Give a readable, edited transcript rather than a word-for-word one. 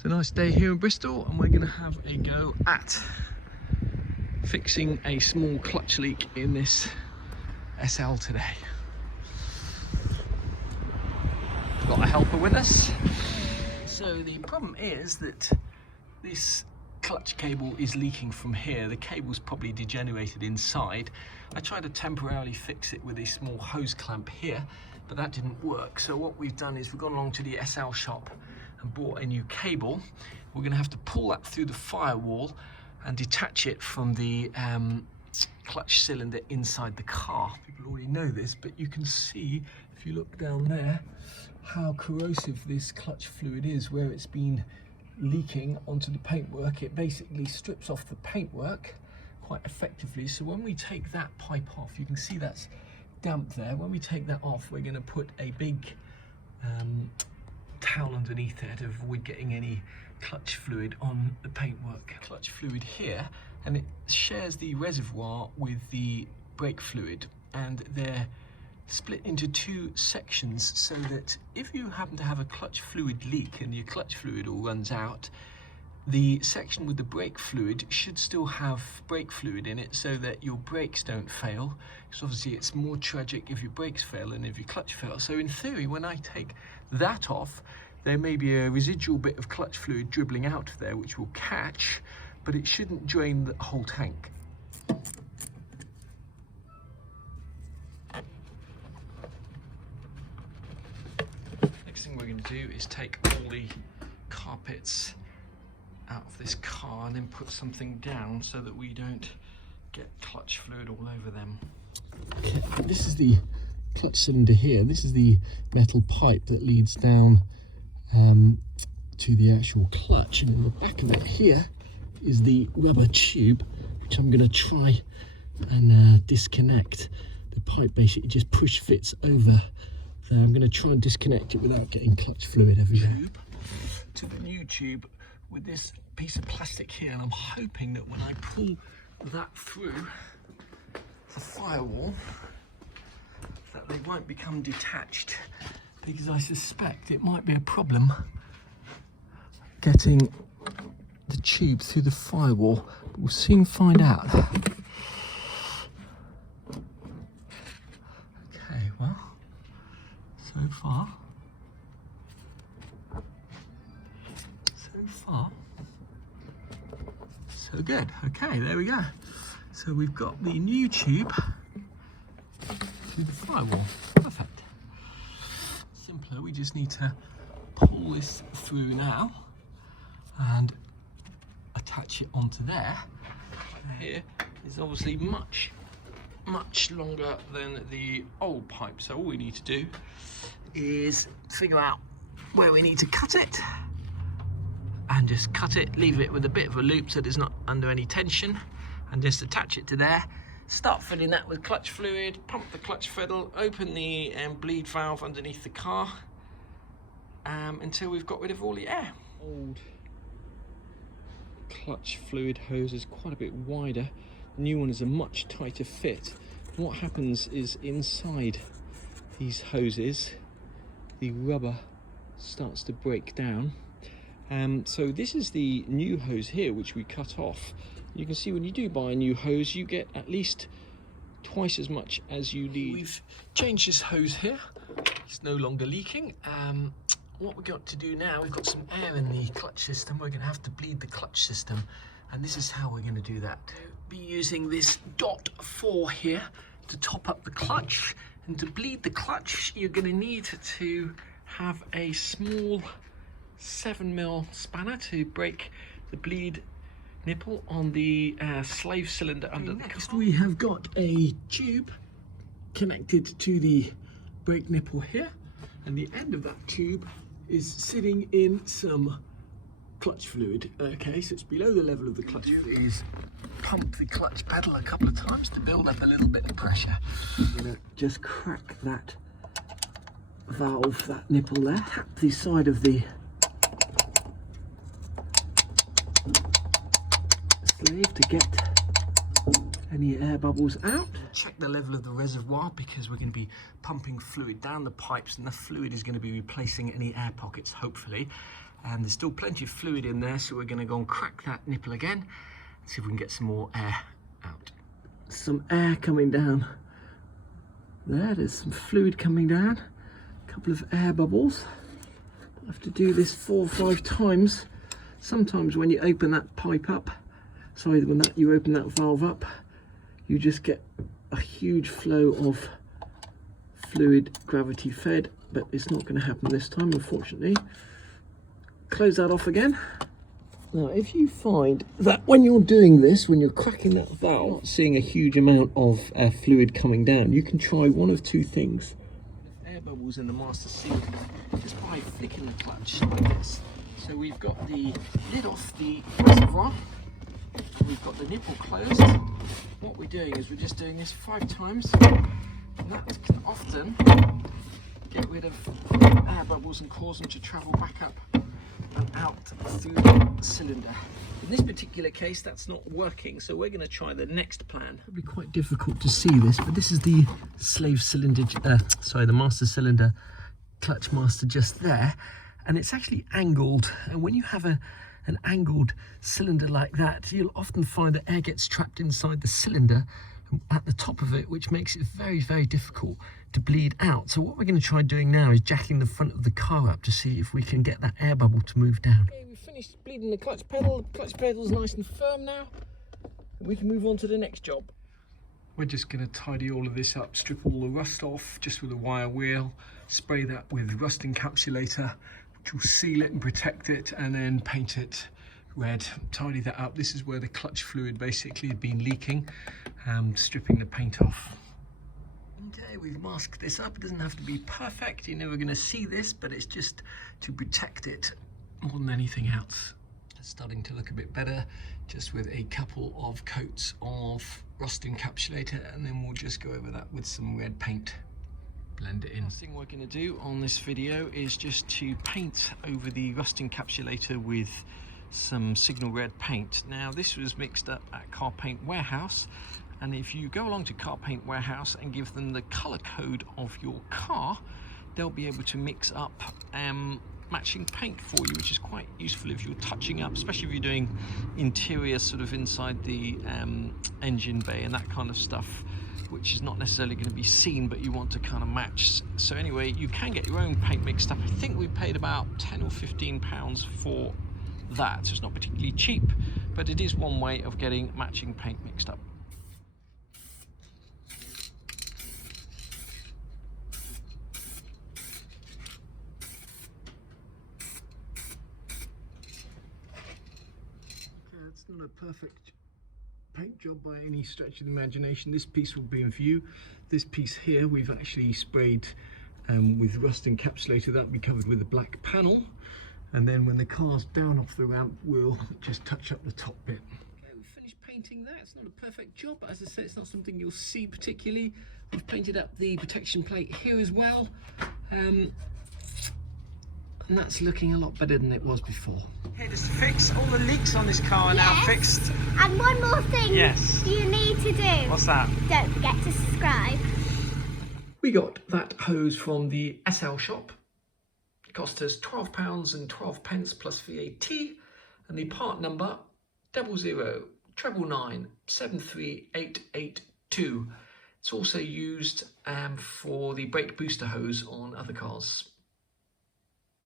It's a nice day here in Bristol and we're going to have a go at fixing a small clutch leak in this SL today. Got a helper with us. So the problem is that this clutch cable is leaking from here. The cable's probably degenerated inside. I tried to temporarily fix it with a small hose clamp here, but that didn't work. So what we've done is we've gone along to the SL shop and bought a new cable. We're going to have to pull that through the firewall and detach it from the clutch cylinder inside the car. People already know this, but you can see if you look down there how corrosive this clutch fluid is. Where it's been leaking onto the paintwork, it basically strips off the paintwork quite effectively. So when we take that pipe off, you can see that's damp there. When we take that off, we're going to put a big towel underneath there to avoid getting any clutch fluid on the paintwork. Clutch fluid here, and it shares the reservoir with the brake fluid, and they're split into two sections so that if you happen to have a clutch fluid leak and your clutch fluid all runs out, the section with the brake fluid should still have brake fluid in it so that your brakes don't fail, because obviously it's more tragic if your brakes fail than if your clutch fails. So in theory, when I take that off, there may be a residual bit of clutch fluid dribbling out of there which will catch, but it shouldn't drain the whole tank. Next thing we're going to do is take all the carpets out of this car and then put something down so that we don't get clutch fluid all over them. Okay, this is the clutch cylinder here. This is the metal pipe that leads down to the actual clutch, and in the back of it here is the rubber tube, which I'm going to try and disconnect. The pipe basically just push fits over there. I'm going to try and disconnect it without getting clutch fluid everywhere. To the new tube with this piece of plastic here, and I'm hoping that when I pull that through the firewall that they won't become detached, because I suspect it might be a problem getting the tube through the firewall. But we'll soon find out. Okay, well, so far so good. Okay, there we go. So we've got the new tube through the firewall. Perfect. Simpler, we just need to pull this through now and attach it onto there. Here is obviously much longer than the old pipe, so all we need to do is figure out where we need to cut it and just cut it, leave it with a bit of a loop so it's not under any tension, and just attach it to there. Start filling that with clutch fluid, pump the clutch fiddle, open the bleed valve underneath the car until we've got rid of all the air. Old clutch fluid hose is quite a bit wider. The new one is a much tighter fit. And what happens is inside these hoses, the rubber starts to break down. So this is the new hose here, which we cut off. You can see when you do buy a new hose, you get at least twice as much as you need. We've changed this hose here. It's no longer leaking. What we've got to do now, we've got some air in the clutch system. We're going to have to bleed the clutch system, and this is how we're going to do that. We'll be using this .4 here to top up the clutch, and to bleed the clutch, you're going to need to have a small 7mm spanner to break the bleed nipple on the slave cylinder under the car. Next we have got a tube connected to the brake nipple here, and the end of that tube is sitting in some clutch fluid. Okay, so it's below the level of the clutch fluid. Is pump the clutch pedal a couple of times to build up a little bit of pressure. I'm gonna just crack that valve, that nipple there, tap the side of the sleeve to get any air bubbles out. Check the level of the reservoir, because we're going to be pumping fluid down the pipes, and the fluid is going to be replacing any air pockets, hopefully. and there's still plenty of fluid in there, so we're going to go and crack that nipple again and see if we can get some more air out. Some air coming down there's some fluid coming down, a couple of air bubbles. I have to do this 4 or 5 times. Sometimes when you open that pipe up, sorry, when you open that valve up, you just get a huge flow of fluid, gravity fed, but it's not going to happen this time, unfortunately. Close that off again. Now, if you find that when you're doing this, when you're cracking that valve, you're not seeing a huge amount of fluid coming down, you can try one of 2 things. Air bubbles in the master seal just by flicking the clutch like this. So we've got the lid off the reservoir, and we've got the nipple closed. What we're doing is we're just doing this 5 times, and that can often get rid of air bubbles and cause them to travel back up and out through the cylinder. In this particular case, that's not working, so we're going to try the next plan. It'll be quite difficult to see this, but this is the slave cylinder, the master cylinder clutch master just there, and it's actually angled. And when you have an angled cylinder like that, you'll often find that air gets trapped inside the cylinder at the top of it, which makes it very, very difficult to bleed out. So what we're going to try doing now is jacking the front of the car up to see if we can get that air bubble to move down. Okay, we've finished bleeding the clutch pedal. The clutch pedal's nice and firm now, and we can move on to the next job. We're just going to tidy all of this up, strip all the rust off just with a wire wheel, spray that with rust encapsulator, which will seal it and protect it, and then paint it red. Tidy that up. This is where the clutch fluid basically had been leaking. Stripping the paint off. Okay, we've masked this up. It doesn't have to be perfect, you're never going to see this, but it's just to protect it more than anything else. It's starting to look a bit better, just with a couple of coats of rust encapsulator, and then we'll just go over that with some red paint. Blend it in. Last thing we're going to do on this video is just to paint over the rust encapsulator with some signal red paint. Now, this was mixed up at Car Paint Warehouse, and if you go along to Car Paint Warehouse and give them the color code of your car, they'll be able to mix up matching paint for you, which is quite useful if you're touching up, especially if you're doing interior sort of inside the engine bay and that kind of stuff, which is not necessarily going to be seen, but you want to kind of match. So anyway, you can get your own paint mixed up. I think we paid about 10 or 15 pounds for that, so it's not particularly cheap, but it is one way of getting matching paint mixed up. Okay, that's not a perfect paint job by any stretch of the imagination. This piece will be in view. This piece here we've actually sprayed with rust encapsulator. That will be covered with a black panel, and then when the car's down off the ramp, we'll just touch up the top bit. Okay, we've finished painting that. It's not a perfect job, but as I said, it's not something you'll see particularly. We've painted up the protection plate here as well, and that's looking a lot better than it was before. Okay, just to fix all the leaks on this car are now fixed. And one more thing you need to do. What's that? Don't forget to subscribe. We got that hose from the SL shop. It cost us £12.12 plus VAT, and the part number 0099973882. It's also used for the brake booster hose on other cars.